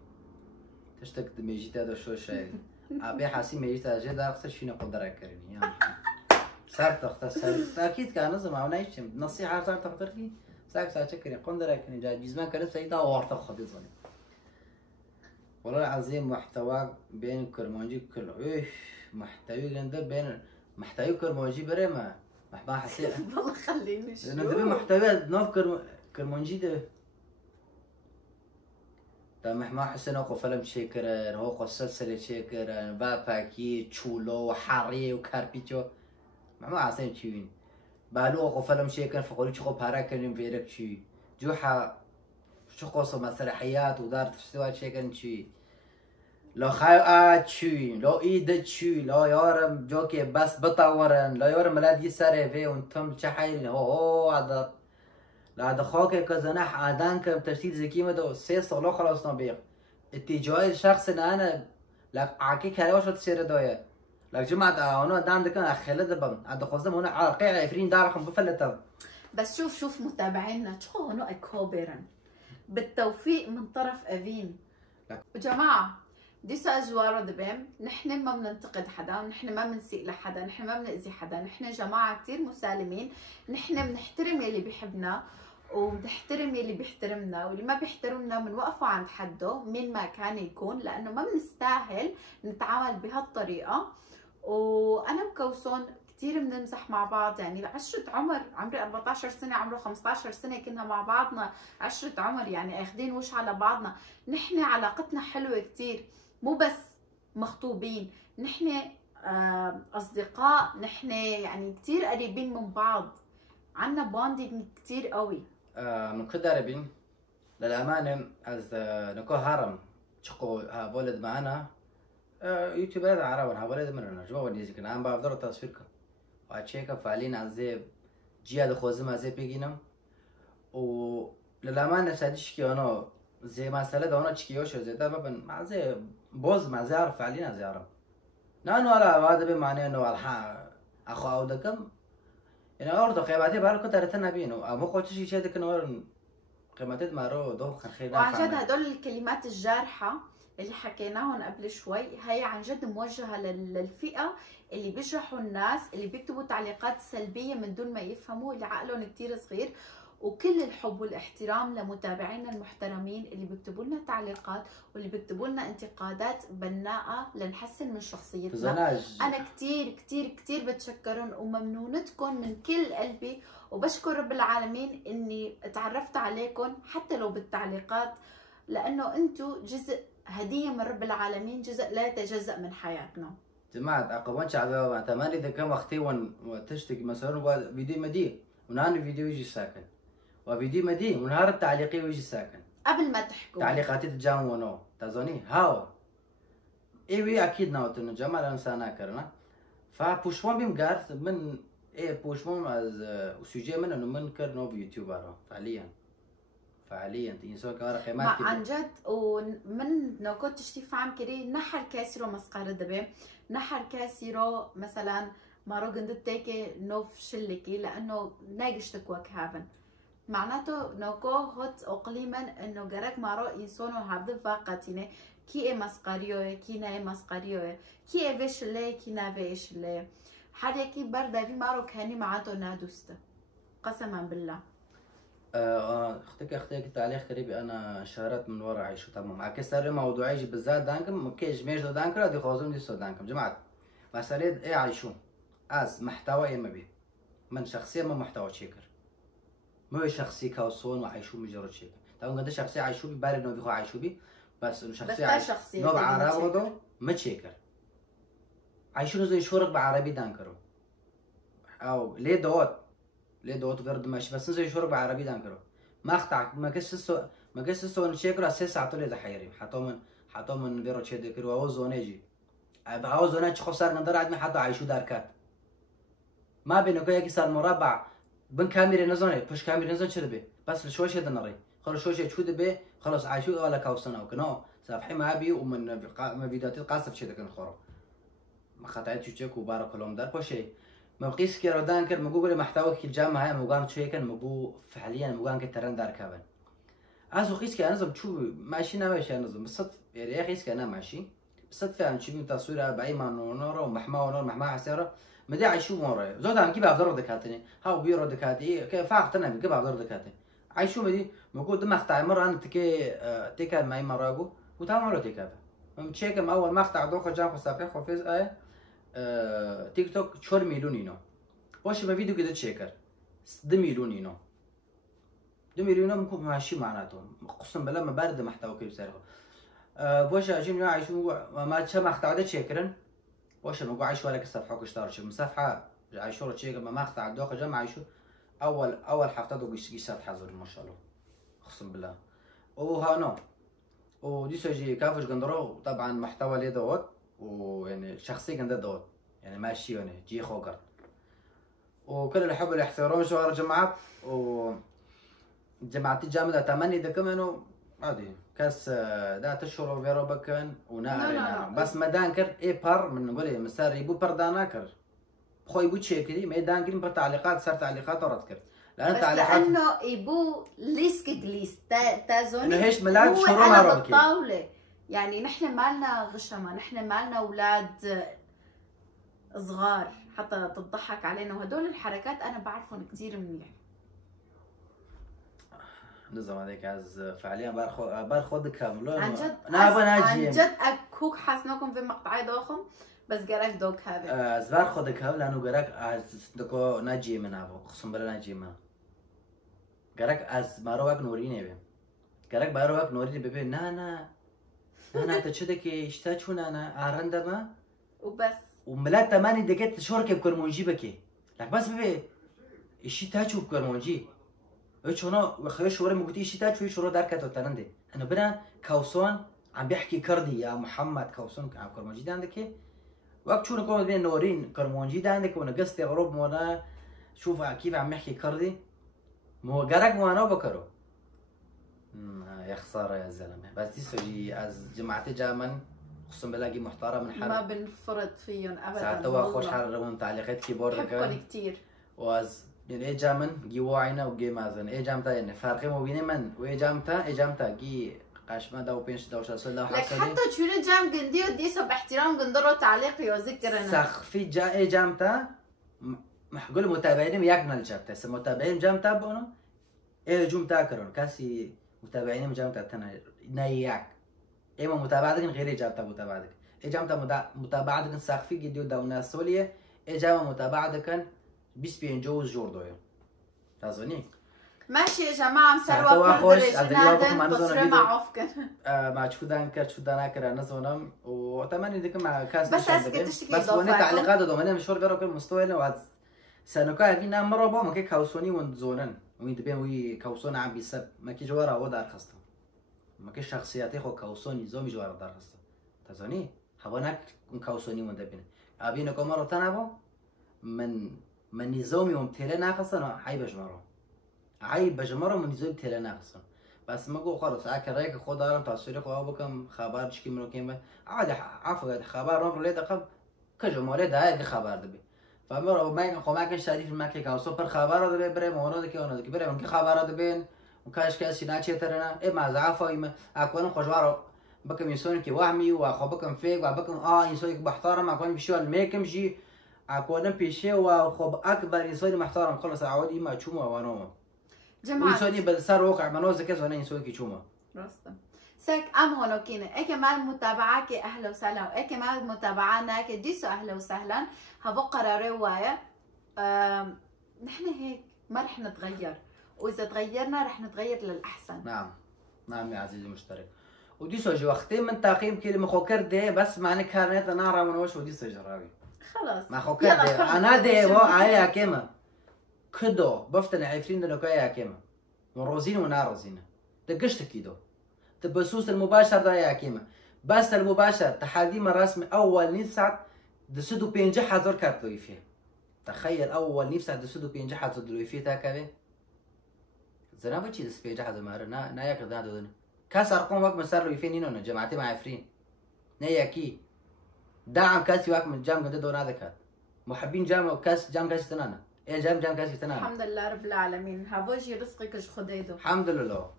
تشتك ميجيتا دو شو شيء ابي حاسي ميجيتا جدا اكثر شيء نقدر اكرني يا صار تختار اكيد كان نظم او نايش نصيحه صار تختار لي ساك ساكرني قدر اكرني جاي جزمان كان سيدا ورطه خدي صني والله العظيم محتوى بين كرمانجي كله محتوى جنده بين محتوى كرمانجي بريمه محبا حسين والله خليني شو ندبي محتوى نوف كرمانجي ده محمد حسين أخو فيلم شكرا هو قصة سلسلة شكرا باكي تشولو حاري وكاربيتشو محمد حسين تشوين بالو أخو فيلم شكرا فقولي شخو بارا كريم بيرك شي جوحا شو قصة مسرحيات ودار فستوال شكرا شي لو خايو تشوين لو إيد تشوين لو يورم جوكي بس بطورن لو يورم ملادي ساري في وانتم تشحيرين هو هذا لا دخوك كزناح عادان كم ترتيب زكي مدو سيس طلو خلاص نبيق اتجاه الشخص انا لك عاكيك هاي وش تصير دويا لك جماعة انا دان دكان اخيله دبم عند خوزم هنا عرقي عفرين دارخم بفلتهم بس شوف متابعينا شو هنا اكوبرن بالتوفيق من طرف افين وجماعة ديسا أجوارو دبم نحن ما بننتقد حدا ونحن ما بنسيء لحدا نحن ما بنأذي حدا نحن جماعة كتير مسالمين نحن بنحترم يلي بيحبنا وبنحترم يلي بيحترمنا واللي ما بيحترمنا بنوقفه عند حده مين ما كان يكون لأنه ما بنستاهل نتعامل بهالطريقة وأنا وكوسون كتير بنمزح مع بعض يعني عشرة عمر عمري 14 سنة عمره 15 سنة كنا مع بعضنا عشرة عمر يعني اخدين وش على بعضنا نحن علاقتنا حلوة كتير مو بس مخطوبين نحن أصدقاء نحن يعني كتير قريبين من بعض عنا بوندينج كتير قوي نكون قريبين للأمانة از نكو هرم شقو هولد معنا يوتيوبر عربي هولد مننا جوا ونيزي كنا عم بقدر تصويرك وأشيك فعلين عزيب جياد خوزم عزيب بيجينم و للأمانة سادش كي أنا زي ما سألت أنا تشكيوش زي ده ببن مع زي بوز مع زي عارف فعلين زي عرب نحن ولا هذا بمعنى إنه الحا أخو أودكم إن أورد قيمتي بارك كنت رتنا بينه أبو قلت شيء ده كنا ورن قيمتي مارو دو خير وعن جد هدول الكلمات الجارحة اللي حكيناهم قبل شوي هي عن جد موجهة للفئة اللي بيجرحوا الناس اللي بيكتبوا تعليقات سلبية من دون ما يفهموا اللي عقلهم كتير صغير وكل الحب والاحترام لمتابعينا المحترمين اللي بيكتبوا لنا تعليقات واللي بيكتبوا لنا انتقادات بناءة لنحسن من شخصيتنا. أنا كتير كتير كتير بتشكرهم وممنونتكم من كل قلبي وبشكر رب العالمين إني تعرفت عليكم حتى لو بالتعليقات لأنه أنتوا جزء هدية من رب العالمين جزء لا يتجزأ من حياتنا. جماعة أقوان شعبي تماني إذا كان وقتي وتشتكي مثلا فيديو مدي ونهار الفيديو يجي ساكن وفيديو مدي ونهار التعليقي ويجي ساكن قبل ما تحكوا تعليقاتي تجاوبوا نو تظني هاو إيوي أكيد ناوت إنه جمال إنسانا كرنا فبوشوان بيم قارث من ايه بوشمون از سوجي من انه من كر نوف يوتيوبر فعليا انسان كار قيمات عن جد ومن نو كنت تشتي فهم كري نحر كاسيرو مسقار دبي نحر كاسيرو مثلا مارو قندت تيكي نوف شلكي لانه ناقشتك وك هافن معناته نوكو هوت اقليما انه جرك مارو انسانو هابد فاقتينه كي مسقاريو كي ناي مسقاريو كي فيش لي كي نافيش لي حريكي بردا في مارو كاني معاتو نادوست قسما بالله. اختك تعليق قريبي انا شهرت من ورا عيشو تمام اكثر موضوعي بالذات دانكم مكيج ميج دانكم دي خوزم دي دانكم جماعه مسألة ايه عيشو از محتوى ايه مبي من شخصيه ما محتوى شيكر مو شخصي كاوسون وعيشو مجرد شيكر طبعا قد شخصي عيشو بي بارد نو بيخو عيشو بي بس انه شخصي نو عربي ما شيكر عيشو زي شورك بعربي دانكرو او ليه دوت ورد ماشي بس زي شورك بعربي دانكرو ما اقطع ما قصصو نشيكرو اساس عطولي ذا حيري حتى من بيرو تشي دكرو او زونيجي او زوناج خسر نقدر عدمي حتى عيشو داركات ما بينه كي صار مربع بن كاميرا نزوني بش كاميرا نزون شربي بس شويه دنري خلص شويه شو دبي خلص عايشو ولا كاوسنا وكنو صافحي ما بي ومن فيديوهات قاصف شي داك الخرو ما خطعت تشيك وبارك اللهم دار كل شيء ما بقيس كي ردان كر مقول محتوى كي الجامعه هاي مقام شويه كان مقو فعليا مقام كترن دار كابن ازو قيس كي انظم شو ماشي ماشي انظم بالصدف يعني قيس كي انا ماشي بالصدفه عم شي تصوير بايمان ونور ومحمى ونور محمى حسيره ما داعي شو موري زود عم كيف افضل دكاتني هاو بيرو دكاتي كيف فاقتنا كيف افضل دكاتي عايشو مدي موجود مقطع مره انا تكي معي مراغو وتعملوا تكافه متشيك اول مقطع دوخ جام صفيح خفيز تيك توك 4 مليون ينو واش ما فيديو كده تشيكر 2 مليون ينو 2 مليون ممكن ماشي معناته قسم بالله ما بارد محتوى كيف سعره بوش اجيب عايشو ما تشا مقطع ده تشيكرن واش ما عايش ولا كصفحه كشتار شي مصفحه عايشو تشيك ما مقطع دوخ جام عايشو اول حفته دو قيسات حضر ما شاء الله اقسم بالله وهانو ودي سوجي كافش قندرو طبعا محتوى لي دوت ويعني شخصي قند دوت يعني ماشي يعني جي خوكر وكل اللي يحبوا يحترمون شو جماعات و جماعتي جامدة تمني ده كمان عادي كاس دا تشهر فيرو بكن ونار بس ما دانكر اي بار من نقول مسار يبو بار دانكر خوي بو تشيكري ما دانكر بار تعليقات صار تعليقات وردكر لأن تعليقات لأنه يبو ليسك جليس تازوني انه هيش ملاد شهور ما ربكي بالطاولة يعني نحن مالنا غشمة نحن مالنا أولاد صغار حتى تضحك علينا وهدول الحركات أنا بعرفهم كثير منيح نظام هذيك عز فعليا بارخود كامل عن جد عن جد أكوك حاسناكم في مقطعي دوخم بس جرك دوك هذا زبار خود كامل لأنه جرك عز دكو ناجي من هذا قسم بالله ناجي من جرك عز ماروك نوريني بهم جرك باروك نوريني بهم نانا تشدك اشتاچون انا عرندما وبس وملات تماني دقيت شورك بكرمونجي بكي لك بس ببي اشي تاچو بكرمونجي ايشونا وخيش ورا مقتي اشي تاچو شورو داركاتو تنندي انا بنا كاوسون عم بيحكي كردي يا محمد كاوسون عم كرمونجي عندك وقت شو نكون بين نورين كرمونجي عندك وانا قصدي غروب وانا شوف كيف عم يحكي كردي مو قرق مو انا بكرو يا خسارة يا زلمة بس دي سوي از جماعتي جامن خصوصا بلاقي محترم من حرب ما بنفرط فيهم ابدا ساعات توا خوش حررهم تعليقات كيبورد بحبكم كثير واز يعني ايه جامن جي واعينا وجي مازن ايه جامتا يعني فرقي مو بين من وايه جامتا جي قاشما داو بينش داو شاسل داو لك حتى شنو جام قندي وديسو باحترام قندرو تعليقي وذكرنا سخفي جا ايه جامتا محقول متابعين ياك من الجامتا سم متابعين جامتا بونو ايه جوم تاكرون كاسي متابعين مجامعة تنا ناياك إما متابعتك غير إجابة متابعتك إجابة متابعتك ساقفي جديو داونا سولية إجابة متابعتك بيس بينجوز جوردويا تازوني ماشي يا جماعة مسروة كردري جنادن بصري معوفكن مع شو دانا كرا نزونم وأتمنى ديك مع كاس بس أسكت تشتكي بس وني تعليقات دومنا مشور غيره كل مستوينا وعد سنوكا فينا مرة بوم كي كاوسوني وندزونن وين دبين وي كاوسون عم بيسب ما كي جوارا ودار خسته ما كي شخصياتي خو كاوسوني زومي جوارا دار خسته تزوني هبونك كاوسوني وندبين ابينا كمرة تنابو من من نظامی هم تله ناقصن عیب بجمرو عیب بجمرو من نظام تله ناقصن بس مگو خلاص اکرایک خود دارم تصویر خود بکم خبر چی منو کیم عادی عفوا خبر رو لیدا قب کجماره دای خبر دبی فمر ما خماك شريف الماكي كان سوبر خبر دبي بري مونو دكي اونو دكي بري من خبر دبين وكاش كاش ناتشي ترنا اي ما زعفا اي اكون خوجوارو بكم يسون كي وهمي وخبكم فيك وبكم يسوي محترم اكون بشو الميكم جي اكون بيشي وخب اكبر يسوي محترم خلص عودي ما تشوما وانو جماعه يسوي بالسر واقع منوز كذا وانا يسوي كي تشوما رستم سك ام هونو كينا اي كمان متابعاك اهلا وسهلا واي كمان متابعانا ديسو اهلا وسهلا هبقرا روايه نحن هيك ما رح نتغير واذا تغيرنا رح نتغير للاحسن. نعم نعم يا عزيزي المشترك وديسو جو وقتين من تقييم كلمه خوكر دي بس معنى كانت انا راه من وش وديسو جراوي خلاص ما خوكر دي انا دي و عيا كيما كدو بفتن عيفرين دلوكا يا كيما وروزين وناروزين دقشت كيدو تبسوس المباشر ده يا كيما بس المباشر تحدي رسمي اول نفسك دسدو بينجح حضر كاتلوي فيه تخيل اول نفسك دسدو بينجح حضر دلوي فيه تاكابي زنا بچي دس بينجح حضر مار نا يا كدا دون كاس ارقام وقت مسار لوي فيه نينو جماعتي مع عفرين نيا كي دعم كاس وقت من جام قد دون هذا كات محبين جام كاس جام كاس تنانا ايه جام كاس تنانا الحمد لله رب العالمين هبوجي رزقك خديدو الحمد لله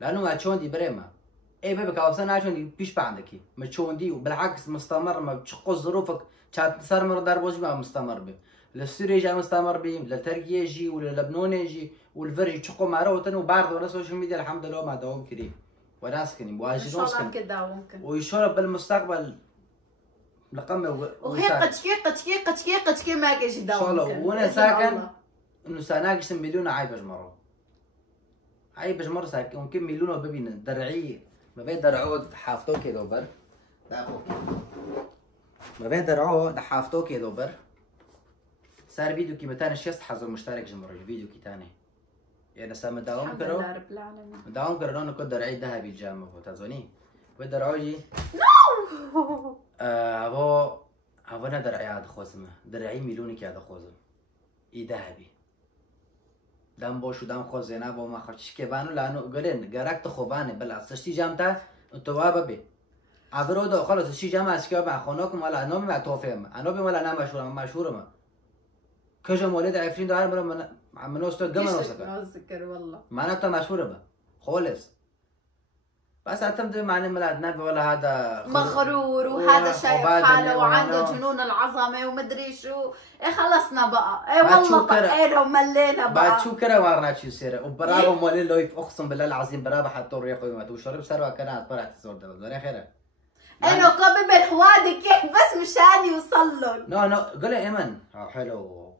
لانه ما تشوندي بريما اي بيبك اوصلنا تشوندي بيش بعندكي ما تشوندي وبالعكس مستمر ما بتشقوا ظروفك كانت صار مر دار ما مستمر به للسوري جا مستمر به للتركيا يجي ولا لبنان يجي والفرج تشقوا مع روتن وبعرض ولا سوشيال ميديا الحمد لله ما داوم كريم وناس كني مواجهين ان شاء الله ممكن ويشرب بالمستقبل لقمه وهي قتشكي ما كاش داوم ان شاء الله وانا ساكن انه ساناقش مليون عيب جمرو عيب بجمر ساكن ممكن مليون وببين درعي ما بين درعود حافتو كده بر ما بين درعود حافتو كده بر صار فيديو كي متان شيست حظ مشترك جمر فيديو كي تاني يعني سام داوم كرو الحمد لله رب العالمين داوم كرو انه كنت درعي ذهبي جامع تازوني بدرعوجي هو انا درعي هذا خوزمه درعي مليوني كي هذا خوزم اي ذهبي دم باشو دم خو زینب و ما خرچ که بانو لانو گرن گرک تو خوبانه بلا سشتی جام تا تو وابه بی ابرو دو خلاص سشتی جام اسکیا با خوناکم ولا نام ما توفیم انا بی ولا نام مشهورم کجا مولد عفرین دار برام من است گمن وسکه اذكر والله معناته مشهوره به خالص بس اعتمد معنى ميلاد نبي ولا هذا مغرور وهذا شايف حاله وعنده جنون العظمه ومدري شو ايه خلصنا بقى ايه والله طقينا وملينا بقى بعد شو كره وارنا شو سيره وبرافو مولين لويف اقسم بالله العظيم برافو حتى الريق وما وشرب سروا كانت طلعت الزور ده خيره انه قبل الحوادث كيف بس مشان يوصل لهم نو قول ايمن حلو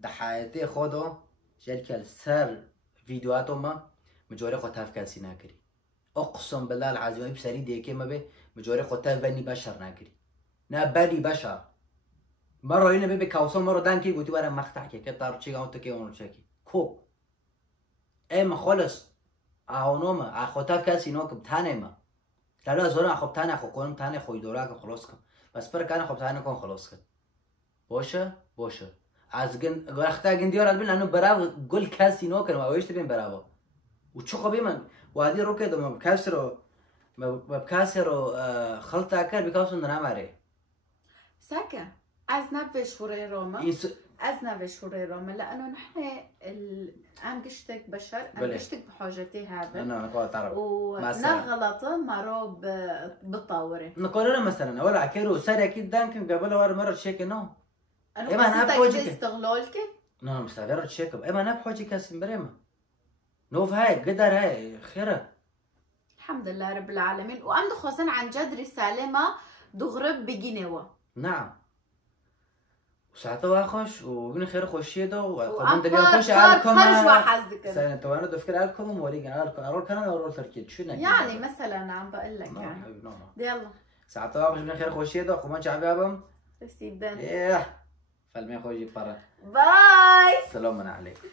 ده حياتي خودو شركه سر فيديوهاتو ما مجوري خطاف كاسي ناكري اقسم بالله العظيم بسري ديكي ما به مجوري خطاف بني بشر ناكري نا بني بشر مره هنا بيبي كاوسو مره دانكي قلت ورا مقطع كي كتار تشي اون تكي اون تشكي كو اما خلص اهونوما خطاف كاسي نوك بتانما لا زورا خب تانه خو قوم تانه خوي دوراك خلاص كم بس پر كان خب تانه كون خلاص كم باشه از گن وقتا گندیار البن لانه براو گل کسی نوکن و اویشت بین براو و چو قبی من وادي روكي دو مبكاسرو خلطة كر بكاسو نراماري ساكن أزنب شوري روما أزنب شوري روما لأنه نحن أنا قشتك بشر أنا قشتك بحاجتي هذا أنا قاعد تعرف ونغلط مرو بطوري نقول مثلا ولا عكيرو ساري أكيد دانكن قبل ورا مرة تشيك نو أنا بحوجك استغلالك نو مستغرب تشيك أما أنا بحوجك اسم بريمة نوف هاي قدر هاي خيره الحمد لله رب العالمين وأمد خوصن عن جد رسالة ما دغرب بجنوة نعم وساعتها خوش وبين خير خوشيه دو وقبل دليل خوش عليكم خرج واحد سنة توانو دفكر عليكم وريق أرول كنا أرول تركيد شو يعني مثلا عم بقول لك يعني يلا ساعتها خوش بين خير خوشيه دو خمان شعبابهم تسيبنا إيه فالمين خوشي برا باي سلام عليكم